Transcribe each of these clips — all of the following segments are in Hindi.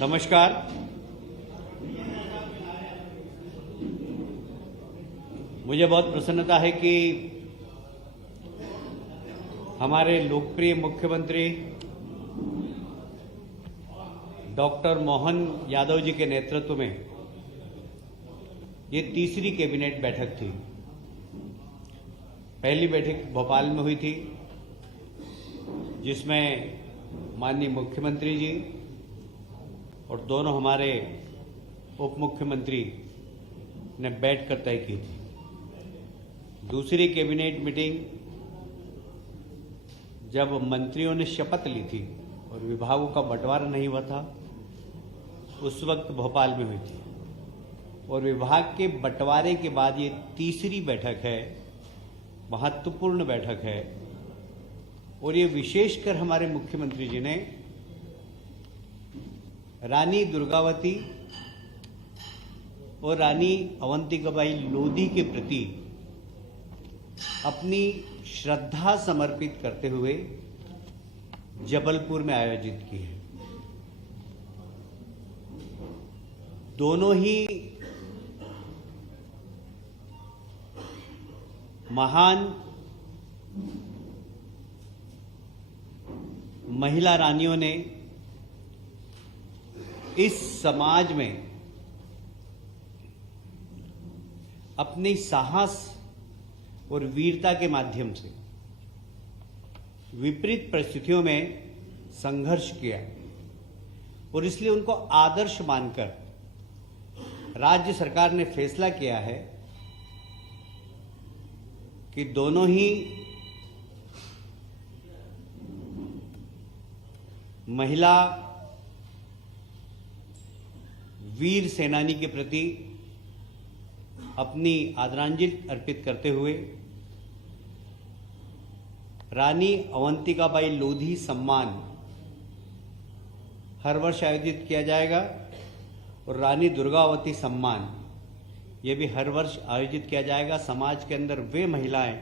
नमस्कार। मुझे बहुत प्रसन्नता है कि हमारे लोकप्रिय मुख्यमंत्री डॉक्टर मोहन यादव जी के नेतृत्व में ये तीसरी कैबिनेट बैठक थी। पहली बैठक भोपाल में हुई थी, जिसमें माननीय मुख्यमंत्री जी और दोनों हमारे उप मुख्यमंत्री ने बैठकर तय की थी। दूसरी कैबिनेट मीटिंग जब मंत्रियों ने शपथ ली थी और विभागों का बंटवारा नहीं हुआ था, उस वक्त भोपाल में हुई थी। और विभाग के बंटवारे के बाद ये तीसरी बैठक है, महत्वपूर्ण बैठक है। और ये विशेषकर हमारे मुख्यमंत्री जी ने रानी दुर्गावती और रानी अवंतिकाबाई लोधी के प्रति अपनी श्रद्धा समर्पित करते हुए जबलपुर में आयोजित की है। दोनों ही महान महिला रानियों ने इस समाज में अपने साहस और वीरता के माध्यम से विपरीत परिस्थितियों में संघर्ष किया और इसलिए उनको आदर्श मानकर राज्य सरकार ने फैसला किया है कि दोनों ही महिला वीर सेनानी के प्रति अपनी आदरांजलि अर्पित करते हुए रानी अवंतिकाबाई लोधी सम्मान हर वर्ष आयोजित किया जाएगा और रानी दुर्गावती सम्मान ये भी हर वर्ष आयोजित किया जाएगा। समाज के अंदर वे महिलाएं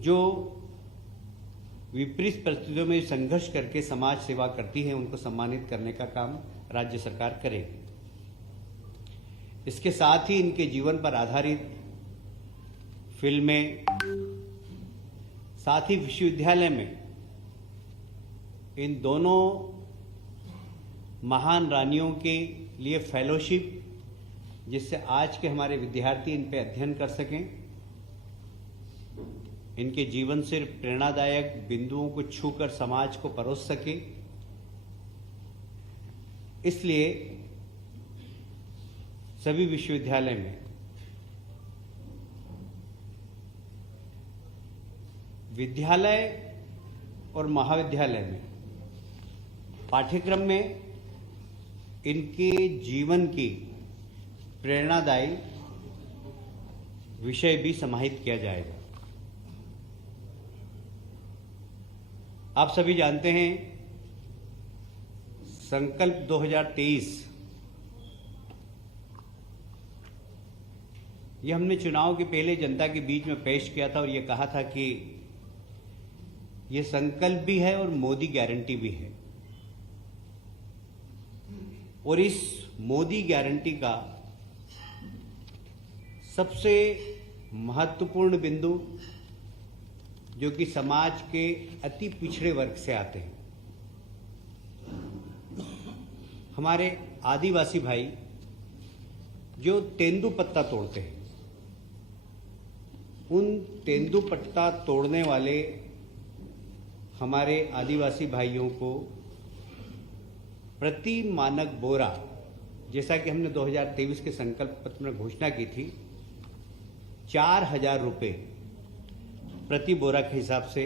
जो विपरीत परिस्थितियों में संघर्ष करके समाज सेवा करती हैं, उनको सम्मानित करने का काम राज्य सरकार करेगी। इसके साथ ही इनके जीवन पर आधारित फिल्में, साथ ही विश्वविद्यालय में इन दोनों महान रानियों के लिए फेलोशिप, जिससे आज के हमारे विद्यार्थी इन पे अध्ययन कर सकें, इनके जीवन से प्रेरणादायक बिंदुओं को छूकर समाज को परोस सके। इसलिए सभी विश्वविद्यालय में विद्यालय और महाविद्यालय में पाठ्यक्रम में इनके जीवन की प्रेरणादायी विषय भी समाहित किया जाएगा। आप सभी जानते हैं, संकल्प 2023 ये हमने चुनाव के पहले जनता के बीच में पेश किया था और ये कहा था कि ये संकल्प भी है और मोदी गारंटी भी है। और इस मोदी गारंटी का सबसे महत्वपूर्ण बिंदु जो कि समाज के अति पिछड़े वर्ग से आते हैं, हमारे आदिवासी भाई जो तेंदुपत्ता तोड़ते हैं, उन तेंदुपत्ता तोड़ने वाले हमारे आदिवासी भाइयों को प्रति मानक बोरा, जैसा कि हमने 2023 के संकल्प पत्र में घोषणा की थी, 4,000 रुपये प्रति बोरा के हिसाब से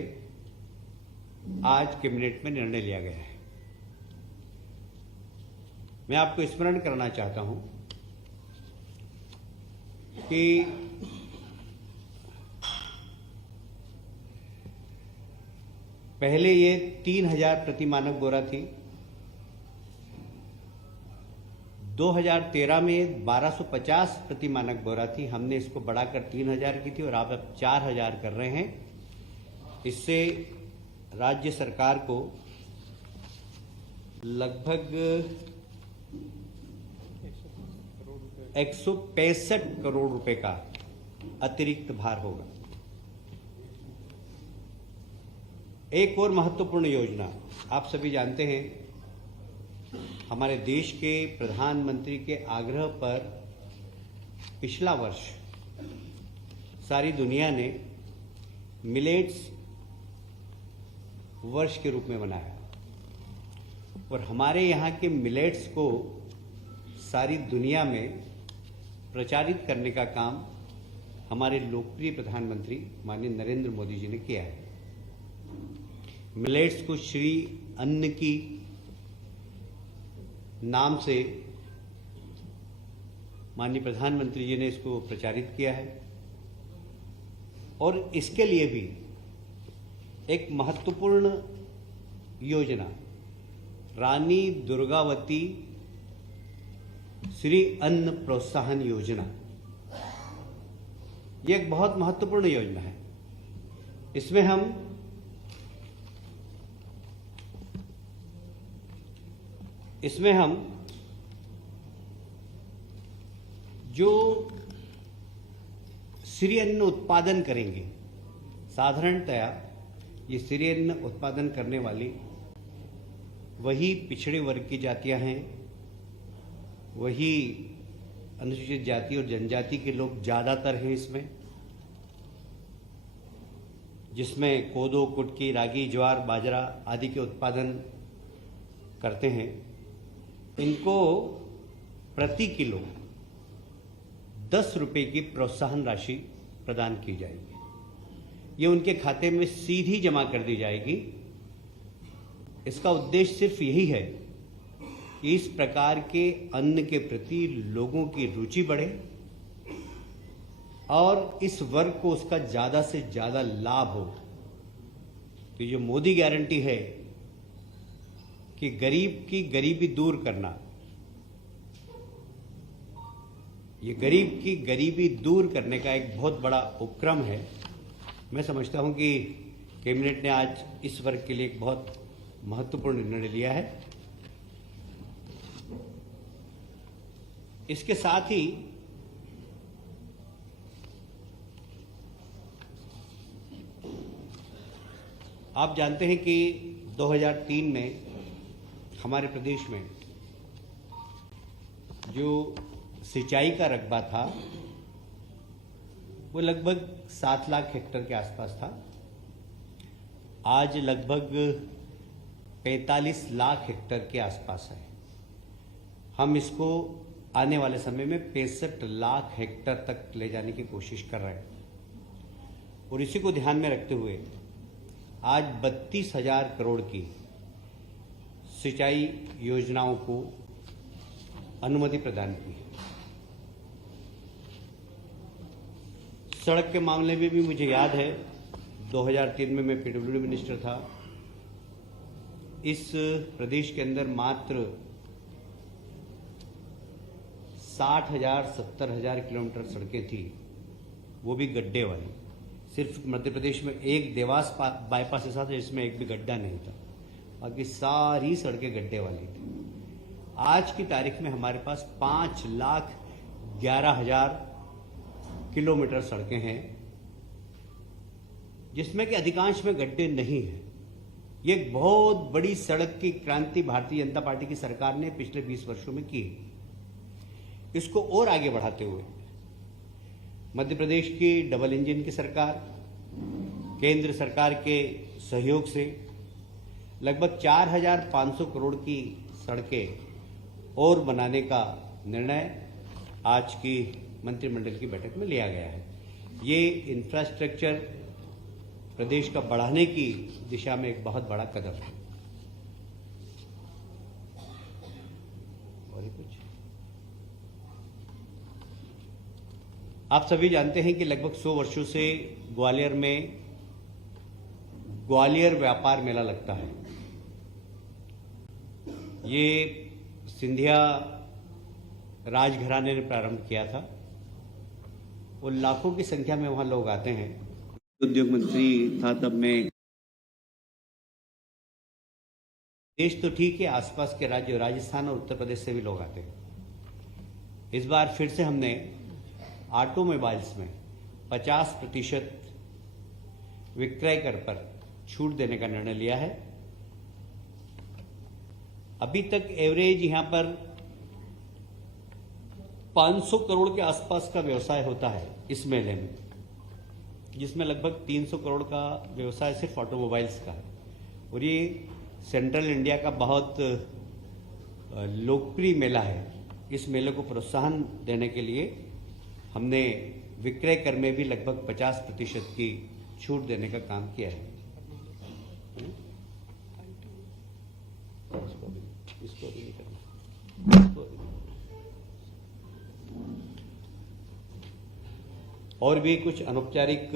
आज कैबिनेट में निर्णय लिया गया है। मैं आपको स्मरण करना चाहता हूं कि पहले ये 3,000 प्रति मानक बोरा थी। 2013 में 1250 प्रति मानक बोरा थी। हमने इसको बढ़ाकर 3,000 की थी और आप अब 4,000 कर रहे हैं। इससे राज्य सरकार को लगभग 165 करोड़ रुपए का अतिरिक्त भार होगा। एक और महत्वपूर्ण योजना, आप सभी जानते हैं, हमारे देश के प्रधानमंत्री के आग्रह पर पिछला वर्ष सारी दुनिया ने मिलेट्स वर्ष के रूप में मनाया और हमारे यहाँ के मिलेट्स को सारी दुनिया में प्रचारित करने का काम हमारे लोकप्रिय प्रधानमंत्री माननीय नरेंद्र मोदी जी ने किया है। मिलेट्स को श्री अन्न की नाम से माननीय प्रधानमंत्री जी ने इसको प्रचारित किया है और इसके लिए भी एक महत्वपूर्ण योजना रानी दुर्गावती श्री अन्न प्रोत्साहन योजना, यह एक बहुत महत्वपूर्ण योजना है। इसमें हम जो श्री अन्न उत्पादन करेंगे, साधारणतया ये श्री अन्न उत्पादन करने वाली वही पिछड़े वर्ग की जातियां हैं, वही अनुसूचित जाति और जनजाति के लोग ज्यादातर हैं इसमें, जिसमें कोदो, कुटकी, रागी, ज्वार, बाजरा आदि के उत्पादन करते हैं। इनको प्रति किलो 10 रुपए की प्रोत्साहन राशि प्रदान की जाएगी। ये उनके खाते में सीधी जमा कर दी जाएगी। इसका उद्देश्य सिर्फ यही है कि इस प्रकार के अन्न के प्रति लोगों की रुचि बढ़े और इस वर्ग को उसका ज्यादा से ज्यादा लाभ हो। तो जो मोदी गारंटी है कि गरीब की गरीबी दूर करना, ये गरीब की गरीबी दूर करने का एक बहुत बड़ा उपक्रम है। मैं समझता हूं कि कैबिनेट ने आज इस वर्ग के लिए एक बहुत महत्वपूर्ण निर्णय लिया है। इसके साथ ही आप जानते हैं कि 2003 में हमारे प्रदेश में जो सिंचाई का रकबा था वो लगभग 7 लाख हेक्टेयर के आसपास था। आज लगभग 45 लाख हेक्टेयर के आसपास है। हम इसको आने वाले समय में 65 लाख हेक्टेयर तक ले जाने की कोशिश कर रहे हैं और इसी को ध्यान में रखते हुए आज 32,000 करोड़ की सिंचाई योजनाओं को अनुमति प्रदान की है। सड़क के मामले में भी मुझे याद है 2003 में मैं पीडब्ल्यूडी मिनिस्टर था। इस प्रदेश के अंदर मात्र 60,000 70,000 किलोमीटर सड़कें थी, वो भी गड्ढे वाली। सिर्फ मध्य प्रदेश में एक देवास बाईपास ऐसा था जिसमें एक भी गड्ढा नहीं था, बाकी सारी सड़कें गड्ढे वाली थी। आज की तारीख में हमारे पास 5,11,000 किलोमीटर सड़कें हैं, जिसमें कि अधिकांश में गड्ढे नहीं हैं। ये एक बहुत बड़ी सड़क की क्रांति भारतीय जनता पार्टी की सरकार ने पिछले 20 वर्षों में की। इसको और आगे बढ़ाते हुए मध्य प्रदेश की डबल इंजन की सरकार, केंद्र सरकार के सहयोग से लगभग 4,500 करोड़ की सड़कें और बनाने का निर्णय आज की मंत्रिमंडल की बैठक में लिया गया है। ये इंफ्रास्ट्रक्चर प्रदेश का बढ़ाने की दिशा में एक बहुत बड़ा कदम है। और कुछ आप सभी जानते हैं कि लगभग 100 वर्षों से ग्वालियर में ग्वालियर व्यापार मेला लगता है। ये सिंधिया राजघराने ने प्रारंभ किया था और लाखों की संख्या में वहां लोग आते हैं। उद्योग मंत्री था तब मैं देश तो ठीक है, आसपास के राज्य राजस्थान और उत्तर प्रदेश से भी लोग आते हैं। इस बार फिर से हमने ऑटोमोबाइल्स में 50% विक्रय कर पर छूट देने का निर्णय लिया है। अभी तक एवरेज यहां पर 500 करोड़ के आसपास का व्यवसाय होता है इस मेले में, जिसमें लगभग 300 करोड़ का व्यवसाय सिर्फ ऑटोमोबाइल्स का है। और ये सेंट्रल इंडिया का बहुत लोकप्रिय मेला है। इस मेले को प्रोत्साहन देने के लिए हमने विक्रय कर में भी लगभग 50% की छूट देने का काम किया है। इसको भी नहीं करना। और भी कुछ अनौपचारिक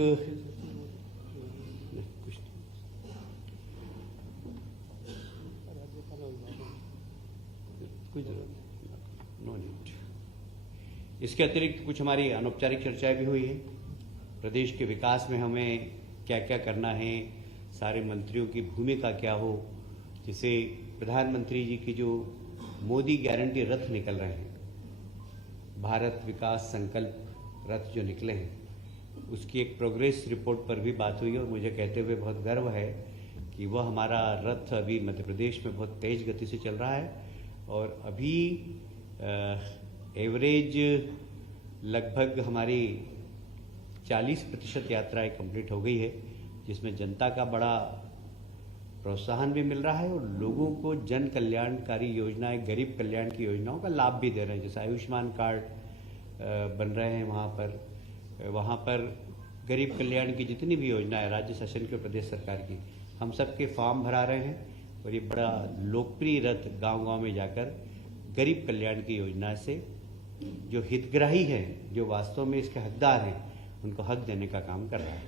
कोई जरूरत नहीं, नो नीड। इसके अतिरिक्त कुछ हमारी अनौपचारिक चर्चाएं भी हुई है। प्रदेश के विकास में हमें क्या क्या करना है, सारे मंत्रियों की भूमिका क्या हो। जैसे प्रधानमंत्री जी की जो मोदी गारंटी रथ निकल रहे हैं, भारत विकास संकल्प रथ जो निकले हैं, उसकी एक प्रोग्रेस रिपोर्ट पर भी बात हुई और मुझे कहते हुए बहुत गर्व है कि वह हमारा रथ अभी मध्य प्रदेश में बहुत तेज गति से चल रहा है। और अभी एवरेज लगभग हमारी 40% यात्राएं कंप्लीट हो गई है, जिसमें जनता का बड़ा प्रोत्साहन भी मिल रहा है और लोगों को जन कल्याणकारी योजनाएं, गरीब कल्याण की योजनाओं का लाभ भी दे रहे हैं। जैसे आयुष्मान कार्ड बन रहे हैं वहाँ पर गरीब कल्याण की जितनी भी योजनाएं राज्य शासन की और प्रदेश सरकार की, हम सबके फॉर्म भरा रहे हैं। और ये बड़ा लोकप्रिय रथ गांव-गांव में जाकर गरीब कल्याण की योजना से जो हितग्राही हैं, जो वास्तव में इसके हकदार हैं, उनको हक देने का काम कर रहा है।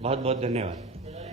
बहुत बहुत धन्यवाद।